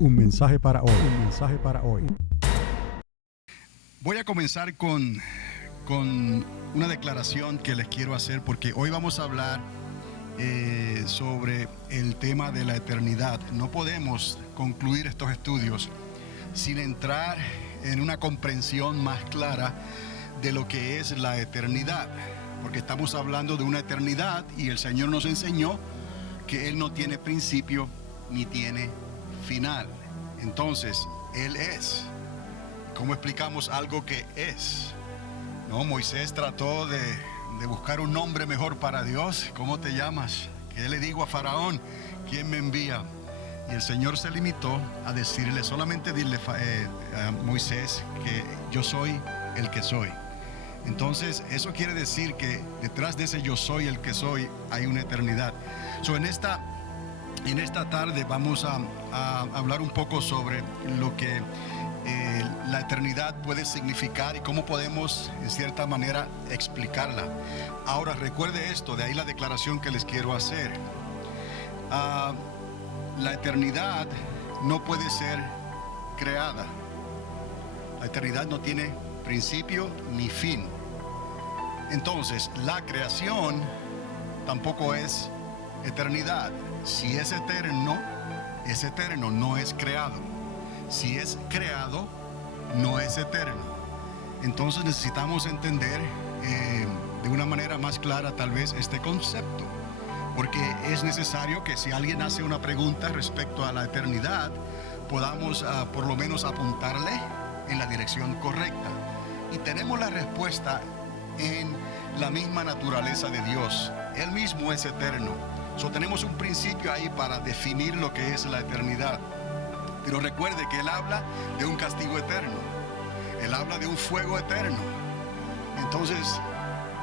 Un mensaje para hoy. Un mensaje para hoy. Voy a comenzar con una declaración que les quiero hacer, porque hoy vamos a hablar sobre el tema de la eternidad. No podemos concluir estos estudios sin entrar en una comprensión más clara de lo que es la eternidad, porque estamos hablando de una eternidad y el Señor nos enseñó que Él no tiene principio ni tiene final. Entonces, Él es. ¿Cómo explicamos algo que es? No, Moisés trató de buscar un nombre mejor para Dios. ¿Cómo te llamas? ¿Qué le digo a Faraón? ¿Quién me envía? Y el Señor se limitó a decirle, solamente dile a Moisés que yo soy el que soy. Entonces, eso quiere decir que detrás de ese yo soy el que soy hay una eternidad. En esta tarde vamos a hablar un poco sobre lo que la eternidad puede significar y cómo podemos en cierta manera explicarla. Ahora recuerde esto, de ahí la declaración que les quiero hacer. La eternidad no puede ser creada. La eternidad no tiene principio ni fin. Entonces la creación tampoco es eternidad. Si es eterno, no es creado. Si es creado, no es eterno. Entonces necesitamos entender de una manera más clara tal vez este concepto, porque es necesario que si alguien hace una pregunta respecto a la eternidad, podamos por lo menos apuntarle en la dirección correcta. Y tenemos la respuesta en la misma naturaleza de Dios. Él mismo es eterno. Tenemos un principio ahí para definir lo que es la eternidad. Pero recuerde que Él habla de un castigo eterno. Él habla de un fuego eterno. Entonces,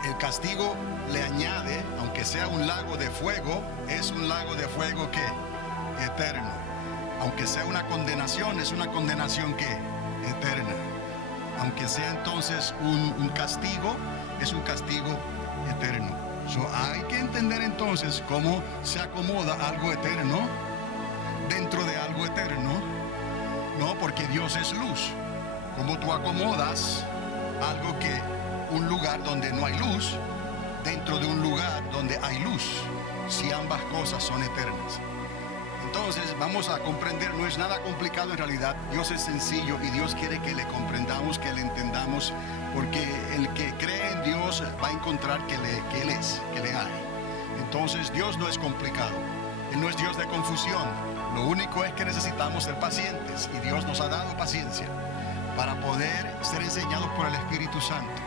el castigo le añade, aunque sea un lago de fuego, es un lago de fuego que eterno. Aunque sea una condenación, es una condenación que eterna. Aunque sea entonces un castigo, es un castigo eterno. Hay que entender entonces cómo se acomoda algo eterno dentro de algo eterno. No, porque Dios es luz. ¿Cómo tú acomodas algo que un lugar donde no hay luz dentro de un lugar donde hay luz, si ambas cosas son eternas? Entonces vamos a comprender, no es nada complicado en realidad. Dios es sencillo y Dios quiere que le comprendamos, que le entendamos, porque el que cree en Dios va a encontrar que Él es, que le hay. Entonces Dios no es complicado, Él no es Dios de confusión. Lo único es que necesitamos ser pacientes, y Dios nos ha dado paciencia para poder ser enseñados por el Espíritu Santo.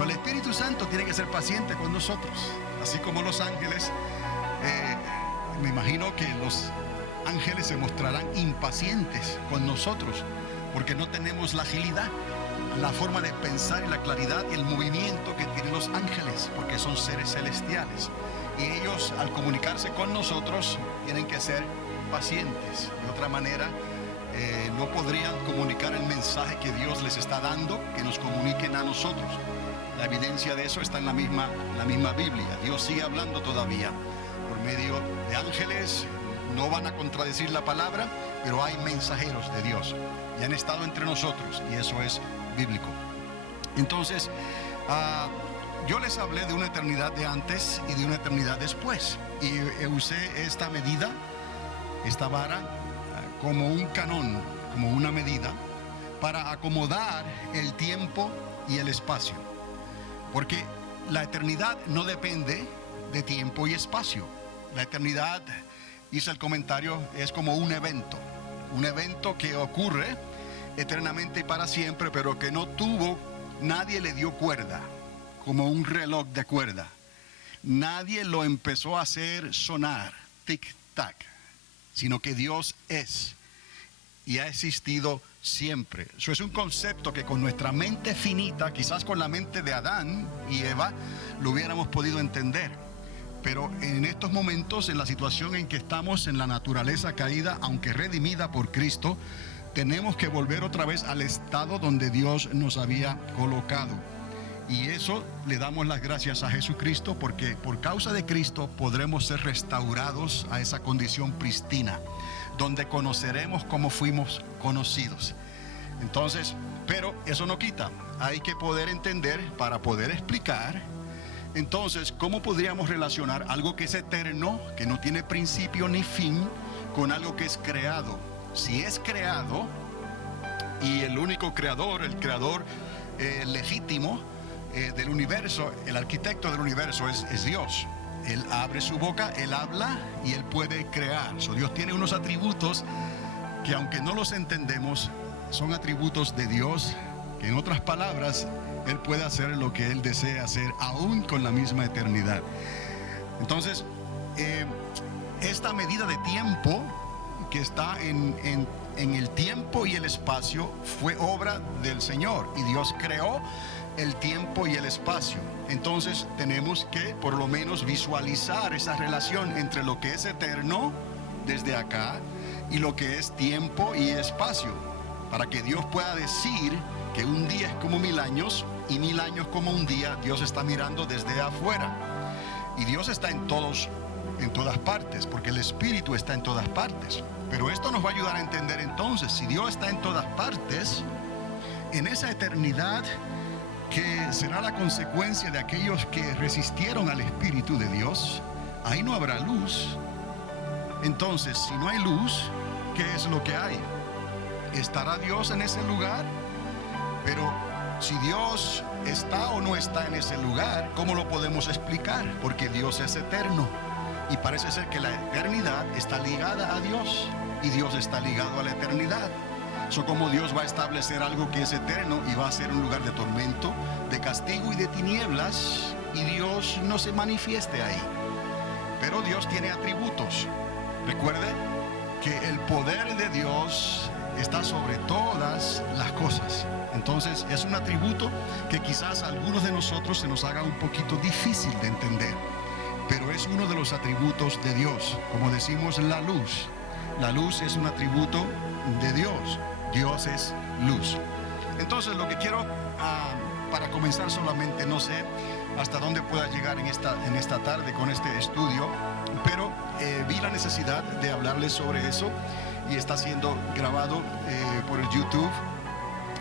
El Espíritu Santo tiene que ser paciente con nosotros, así como los ángeles. Me imagino que los ángeles se mostrarán impacientes con nosotros, porque no tenemos la agilidad, la forma de pensar y la claridad y el movimiento que tienen los ángeles, porque son seres celestiales. Y ellos, al comunicarse con nosotros, tienen que ser pacientes. De otra manera, no podrían comunicar el mensaje que Dios les está dando, que nos comuniquen a nosotros. La evidencia de eso está en la misma Biblia. Dios sigue hablando todavía por medio de ángeles. No van a contradecir la palabra, pero hay mensajeros de Dios y han estado entre nosotros, y eso es bíblico. Entonces, yo les hablé de una eternidad de antes y de una eternidad después, y usé esta medida, esta vara, como un canón, como una medida para acomodar el tiempo y el espacio, porque la eternidad no depende de tiempo y espacio. La eternidad, hice el comentario, es como un evento que ocurre eternamente y para siempre, pero que nadie le dio cuerda, como un reloj de cuerda. Nadie lo empezó a hacer sonar, tic-tac, sino que Dios es y ha existido siempre. Eso es un concepto que con nuestra mente finita, quizás con la mente de Adán y Eva, lo hubiéramos podido entender. Pero en estos momentos, en la situación en que estamos, en la naturaleza caída, aunque redimida por Cristo, tenemos que volver otra vez al estado donde Dios nos había colocado. Y eso le damos las gracias a Jesucristo, porque por causa de Cristo podremos ser restaurados a esa condición prístina, donde conoceremos cómo fuimos conocidos. Entonces, pero eso no quita, hay que poder entender para poder explicar. Entonces, ¿cómo podríamos relacionar algo que es eterno, que no tiene principio ni fin, con algo que es creado? Si es creado, y el único creador, el creador legítimo del universo, el arquitecto del universo es Dios. Él abre su boca, Él habla y Él puede crear. Dios tiene unos atributos que, aunque no los entendemos, son atributos de Dios, que en otras palabras, Él puede hacer lo que Él desea hacer, aún con la misma eternidad. Entonces, esta medida de tiempo que está en el tiempo y el espacio fue obra del Señor, y Dios creó el tiempo y el espacio. Entonces tenemos que por lo menos visualizar esa relación entre lo que es eterno desde acá y lo que es tiempo y espacio, para que Dios pueda decir que un día es como 1000 años y 1000 años como un día. Dios está mirando desde afuera, y Dios está en todas partes, porque el Espíritu está en todas partes. Pero esto nos va a ayudar a entender entonces, si Dios está en todas partes, en esa eternidad que será la consecuencia de aquellos que resistieron al Espíritu de Dios, ahí no habrá luz. Entonces, si no hay luz, ¿qué es lo que hay? ¿Estará Dios en ese lugar? Pero si Dios está o no está en ese lugar, ¿cómo lo podemos explicar? Porque Dios es eterno, y parece ser que la eternidad está ligada a Dios, y Dios está ligado a la eternidad. ¿Cómo Dios va a establecer algo que es eterno y va a ser un lugar de tormento, de castigo y de tinieblas, y Dios no se manifieste ahí? Pero Dios tiene atributos. Recuerde que el poder de Dios está sobre todas las cosas. Entonces es un atributo que quizás a algunos de nosotros se nos haga un poquito difícil de entender, pero es uno de los atributos de Dios. Como decimos, la luz. La luz es un atributo de Dios. Dios es luz. Entonces lo que quiero, para comenzar solamente, no sé hasta dónde pueda llegar en esta tarde con este estudio, pero vi la necesidad de hablarles sobre eso, y está siendo grabado por el YouTube.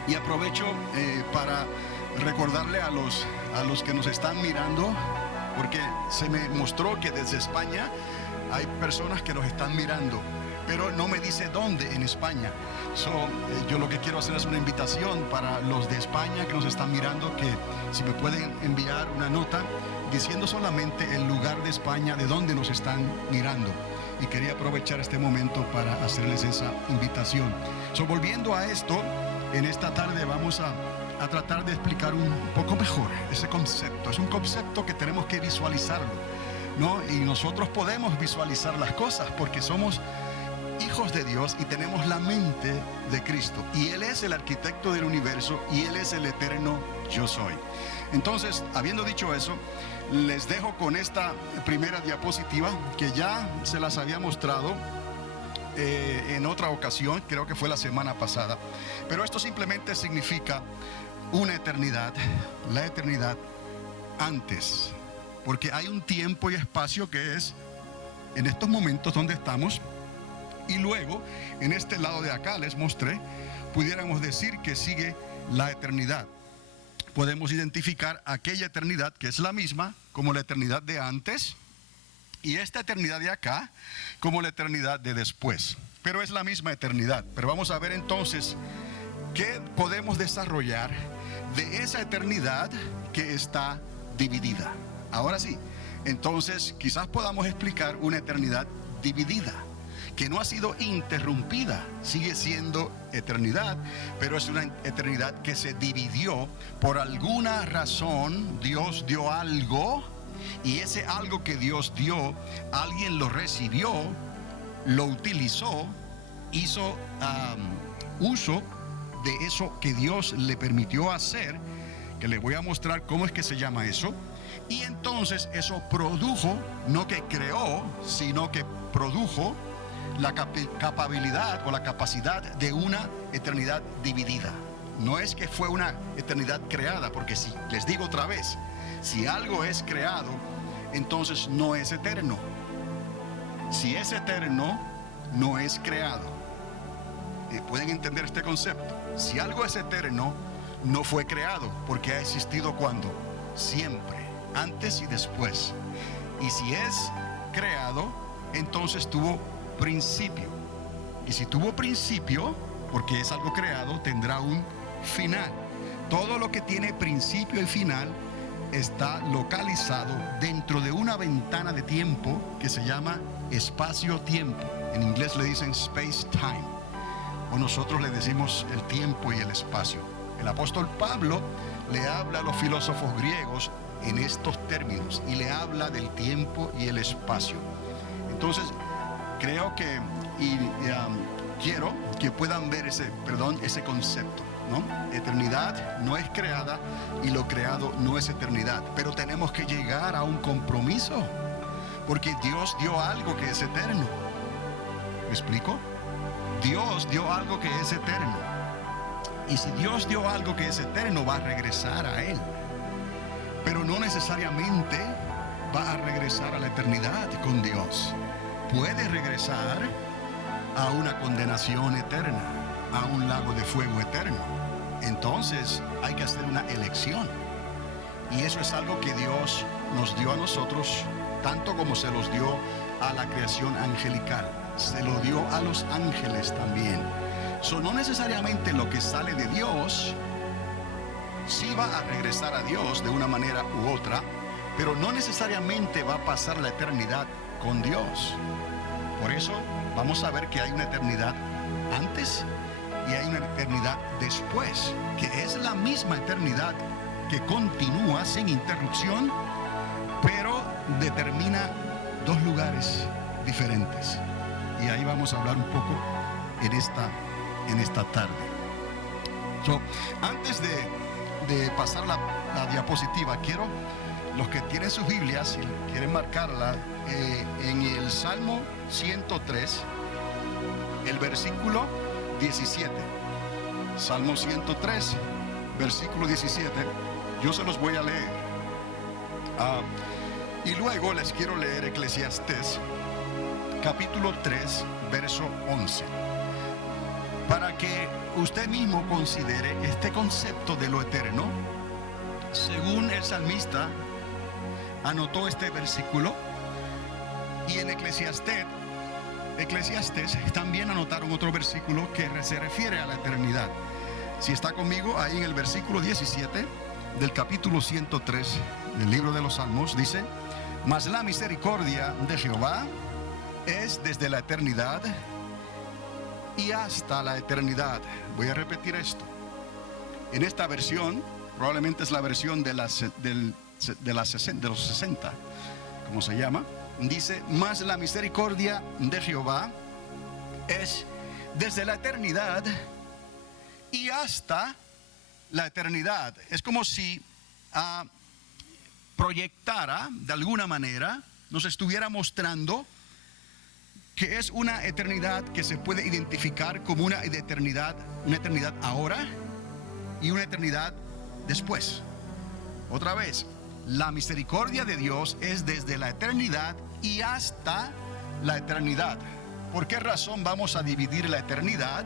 Y aprovecho para recordarle a los que nos están mirando, porque se me mostró que desde España hay personas que nos están mirando, pero no me dice dónde en España. Yo lo que quiero hacer es una invitación para los de España que nos están mirando, que si me pueden enviar una nota diciendo solamente el lugar de España de donde nos están mirando. Y quería aprovechar este momento para hacerles esa invitación. Volviendo a esto, en esta tarde vamos a tratar de explicar un poco mejor ese concepto. Es un concepto que tenemos que visualizarlo, ¿no? Y nosotros podemos visualizar las cosas porque somos hijos de Dios y tenemos la mente de Cristo, y Él es el arquitecto del universo, y Él es el eterno yo soy. Entonces, habiendo dicho eso, les dejo con esta primera diapositiva que ya se las había mostrado en otra ocasión, creo que fue la semana pasada, pero esto simplemente significa una eternidad, la eternidad antes, porque hay un tiempo y espacio que es en estos momentos donde estamos. Y luego, en este lado de acá, les mostré, pudiéramos decir que sigue la eternidad. Podemos identificar aquella eternidad que es la misma como la eternidad de antes, y esta eternidad de acá como la eternidad de después. Pero es la misma eternidad. Pero vamos a ver entonces qué podemos desarrollar de esa eternidad que está dividida. Ahora sí, entonces quizás podamos explicar una eternidad dividida, que no ha sido interrumpida, sigue siendo eternidad, pero es una eternidad que se dividió por alguna razón. Dios dio algo, y ese algo que Dios dio, alguien lo recibió, lo utilizó, hizo uso de eso que Dios le permitió hacer, que les voy a mostrar cómo es que se llama eso. Y entonces eso produjo, no que creó, sino que produjo la capacidad o la capacidad de una eternidad dividida. No es que fue una eternidad creada, porque si les digo otra vez, si algo es creado, entonces no es eterno. Si es eterno, no es creado. ¿Pueden entender este concepto? Si algo es eterno, no fue creado, porque ha existido ¿cuándo? Siempre, antes y después. Y si es creado, entonces tuvo principio. Y si tuvo principio, porque es algo creado, tendrá un final. Todo lo que tiene principio y final está localizado dentro de una ventana de tiempo que se llama espacio-tiempo. En inglés le dicen space-time, o nosotros le decimos el tiempo y el espacio. El apóstol Pablo le habla a los filósofos griegos en estos términos y le habla del tiempo y el espacio. Entonces, creo que quiero que puedan ver ese concepto, ¿no? Eternidad no es creada y lo creado no es eternidad, pero tenemos que llegar a un compromiso, porque Dios dio algo que es eterno. ¿Me explico? Dios dio algo que es eterno, y si Dios dio algo que es eterno, va a regresar a Él, pero no necesariamente va a regresar a la eternidad con Dios. Puede regresar a una condenación eterna, a un lago de fuego eterno. Entonces hay que hacer una elección, y eso es algo que Dios nos dio a nosotros, tanto como se los dio a la creación angelical, se lo dio a los ángeles también. No necesariamente lo que sale de Dios sí va a regresar a Dios de una manera u otra, pero no necesariamente va a pasar la eternidad con Dios. Por eso vamos a ver que hay una eternidad antes y hay una eternidad después, que es la misma eternidad que continúa sin interrupción, pero determina dos lugares diferentes. Y ahí vamos a hablar un poco en esta tarde. Antes de pasar la diapositiva, quiero, los que tienen sus Biblias y quieren marcarla, en el Salmo 103, el versículo 17. Salmo 103, versículo 17. Yo se los voy a leer. Y luego les quiero leer Eclesiastés, capítulo 3, verso 11. Para que usted mismo considere este concepto de lo eterno, según el salmista anotó este versículo, y en Eclesiastés también anotaron otro versículo que se refiere a la eternidad. Si está conmigo, ahí en el versículo 17 del capítulo 103 del libro de los Salmos, dice: mas la misericordia de Jehová es desde la eternidad y hasta la eternidad. Voy a repetir esto. En esta versión, probablemente es la versión de los 60, como se llama, dice: mas la misericordia de Jehová es desde la eternidad y hasta la eternidad. Es como si proyectara de alguna manera, nos estuviera mostrando que es una eternidad que se puede identificar como una eternidad ahora y una eternidad después. Otra vez, la misericordia de Dios es desde la eternidad y hasta la eternidad. ¿Por qué razón vamos a dividir la eternidad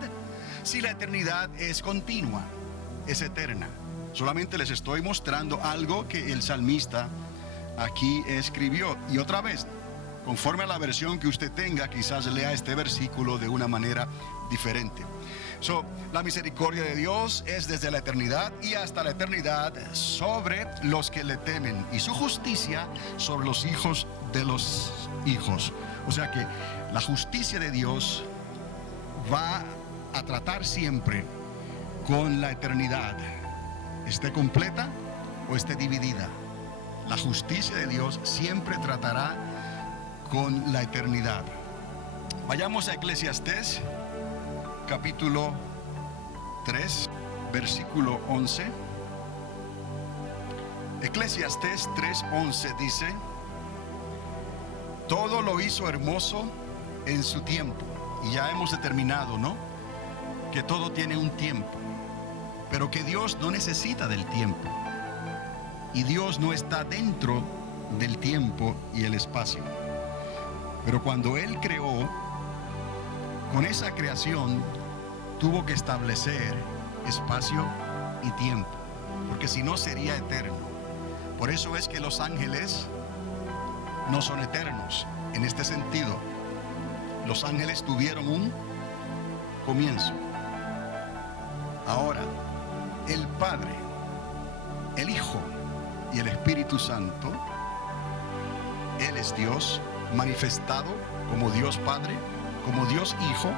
si la eternidad es continua, es eterna? Solamente les estoy mostrando algo que el salmista aquí escribió. Y otra vez, conforme a la versión que usted tenga, quizás lea este versículo de una manera diferente. La misericordia de Dios es desde la eternidad y hasta la eternidad sobre los que le temen, y su justicia sobre los hijos de los hijos. O sea que la justicia de Dios va a tratar siempre con la eternidad, esté completa o esté dividida. La justicia de Dios siempre tratará con la eternidad. Vayamos a Eclesiastés, capítulo 3, versículo 11. Eclesiastés 3:11 dice: todo lo hizo hermoso en su tiempo. Y ya hemos determinado, ¿no?, que todo tiene un tiempo. pero que Dios no necesita del tiempo. Y Dios no está dentro del tiempo y el espacio. Pero cuando Él creó, con esa creación tuvo que establecer espacio y tiempo, porque si no sería eterno. Por eso es que los ángeles no son eternos. En este sentido, los ángeles tuvieron un comienzo. Ahora, el Padre, el Hijo y el Espíritu Santo, Él es Dios manifestado como Dios Padre, como Dios Hijo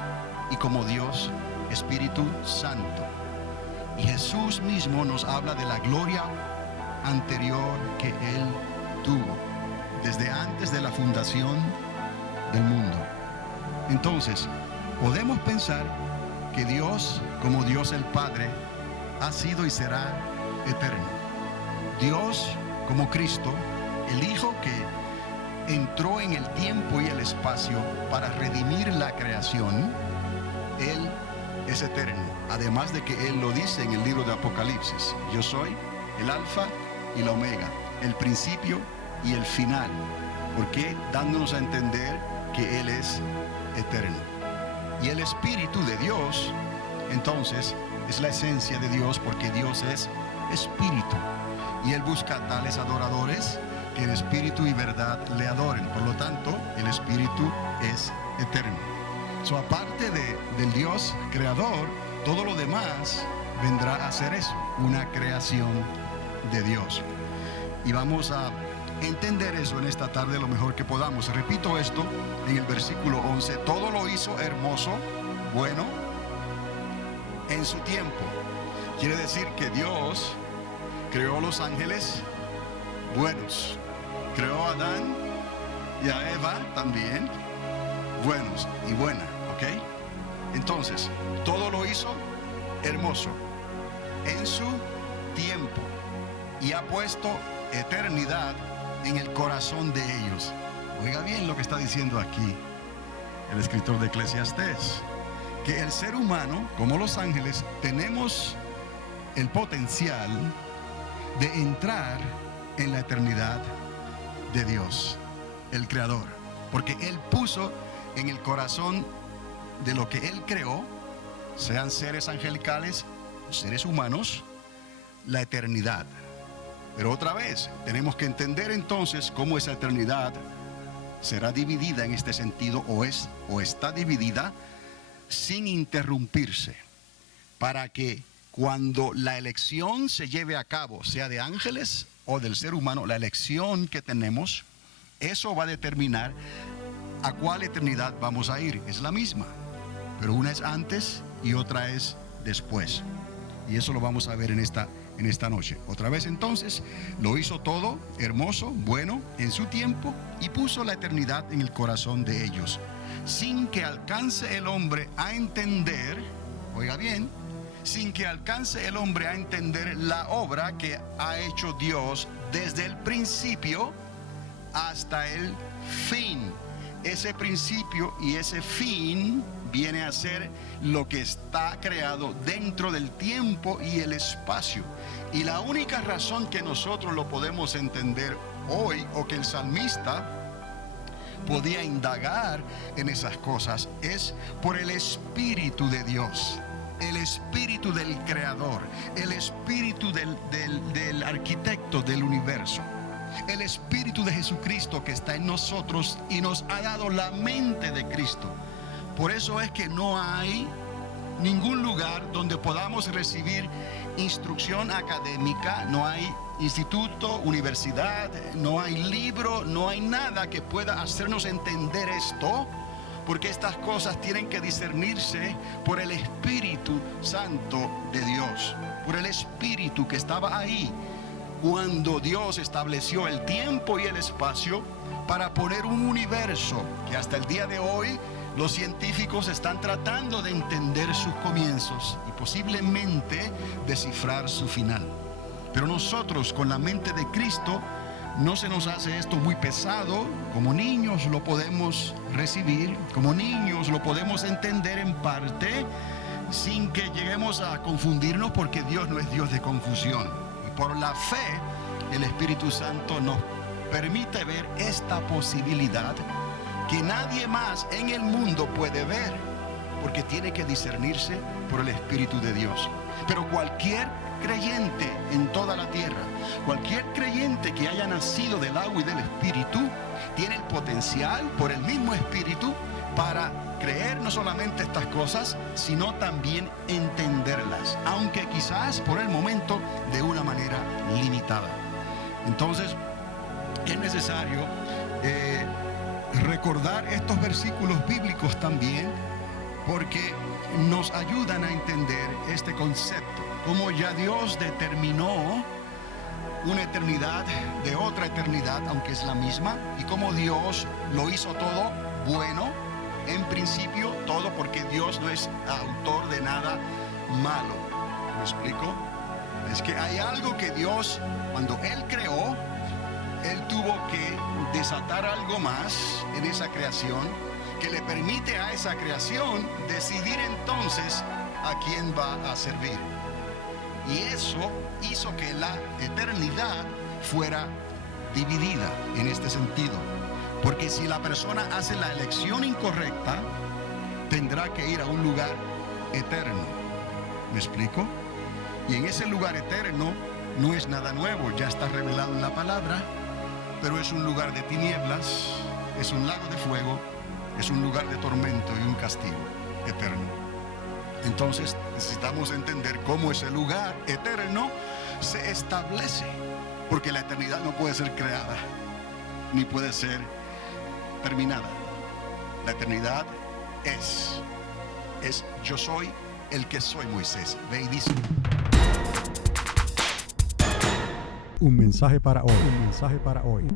y como Dios Espíritu Santo. Y Jesús mismo nos habla de la gloria anterior que Él tuvo desde antes de la fundación del mundo. Entonces, podemos pensar que Dios, como Dios el Padre, ha sido y será eterno. Dios, como Cristo, el Hijo que entró en el tiempo y el espacio para redimir la creación, Él es eterno. Además de que Él lo dice en el libro de Apocalipsis: yo soy el Alfa y la Omega, el principio y el final. Porque dándonos a entender que Él es eterno. Y el Espíritu de Dios, entonces, es la esencia de Dios, porque Dios es Espíritu. Y Él busca tales adoradores que en espíritu y verdad le adoren. Por lo tanto, el Espíritu es eterno. Aparte del Dios creador, todo lo demás vendrá a ser eso, una creación de Dios. Y vamos a entender eso en esta tarde lo mejor que podamos. Repito esto en el versículo 11: todo lo hizo hermoso, bueno, en su tiempo. Quiere decir que Dios creó los ángeles buenos, creó a Adán y a Eva también buenos y buena, ¿ok? Entonces, todo lo hizo hermoso en su tiempo y ha puesto eternidad en el corazón de ellos. Oiga bien lo que está diciendo aquí el escritor de Eclesiastés, que el ser humano, como los ángeles, tenemos el potencial de entrar en la eternidad de Dios, el Creador, porque Él puso en el corazón de lo que Él creó, sean seres angelicales o seres humanos, la eternidad. Pero otra vez, tenemos que entender entonces cómo esa eternidad será dividida en este sentido, o está dividida sin interrumpirse, para que cuando la elección se lleve a cabo, sea de ángeles o del ser humano, la elección que tenemos, eso va a determinar a cuál eternidad vamos a ir. Es la misma, pero una es antes y otra es después. Y eso lo vamos a ver en esta noche. Otra vez entonces, lo hizo todo hermoso, bueno, en su tiempo, y puso la eternidad en el corazón de ellos, sin que alcance el hombre a entender, oiga bien, sin que alcance el hombre a entender la obra que ha hecho Dios desde el principio hasta el fin. Ese principio y ese fin viene a ser lo que está creado dentro del tiempo y el espacio. Y la única razón que nosotros lo podemos entender hoy, o que el salmista podía indagar en esas cosas, es por el Espíritu de Dios, el Espíritu del Creador, el Espíritu del arquitecto del universo, el Espíritu de Jesucristo que está en nosotros y nos ha dado la mente de Cristo. Por eso es que no hay ningún lugar donde podamos recibir instrucción académica, no hay instituto, universidad, no hay libro, no hay nada que pueda hacernos entender esto, porque estas cosas tienen que discernirse por el Espíritu Santo de Dios, por el Espíritu que estaba ahí cuando Dios estableció el tiempo y el espacio para poner un universo que hasta el día de hoy los científicos están tratando de entender sus comienzos y posiblemente descifrar su final. Pero nosotros, con la mente de Cristo, no se nos hace esto muy pesado. Como niños lo podemos recibir, como niños lo podemos entender en parte. sin que lleguemos a confundirnos, porque Dios no es Dios de confusión. Y por la fe, el Espíritu Santo nos permite ver esta posibilidad que nadie más en el mundo puede ver, porque tiene que discernirse por el Espíritu de Dios. Pero cualquier creyente en toda la tierra, cualquier creyente que haya nacido del agua y del Espíritu, tiene el potencial por el mismo Espíritu para creer no solamente estas cosas, sino también entenderlas, aunque quizás por el momento de una manera limitada. Entonces es necesario recordar estos versículos bíblicos también, porque nos ayudan a entender este concepto, como ya Dios determinó una eternidad de otra eternidad, aunque es la misma, y como Dios lo hizo todo bueno, en principio todo, porque Dios no es autor de nada malo. ¿Me explico? Es que hay algo que Dios, cuando Él creó, Él tuvo que desatar algo más en esa creación, que le permite a esa creación decidir entonces a quién va a servir. Y eso hizo que la eternidad fuera dividida en este sentido. Porque si la persona hace la elección incorrecta, tendrá que ir a un lugar eterno. ¿Me explico? Y en ese lugar eterno no es nada nuevo, ya está revelado en la palabra, pero es un lugar de tinieblas, es un lago de fuego, es un lugar de tormento y un castigo eterno. Entonces necesitamos entender cómo ese lugar eterno se establece, porque la eternidad no puede ser creada, ni puede ser terminada. La eternidad es yo soy el que soy, Moisés. Ve y dice. Un mensaje para hoy. Un mensaje para hoy.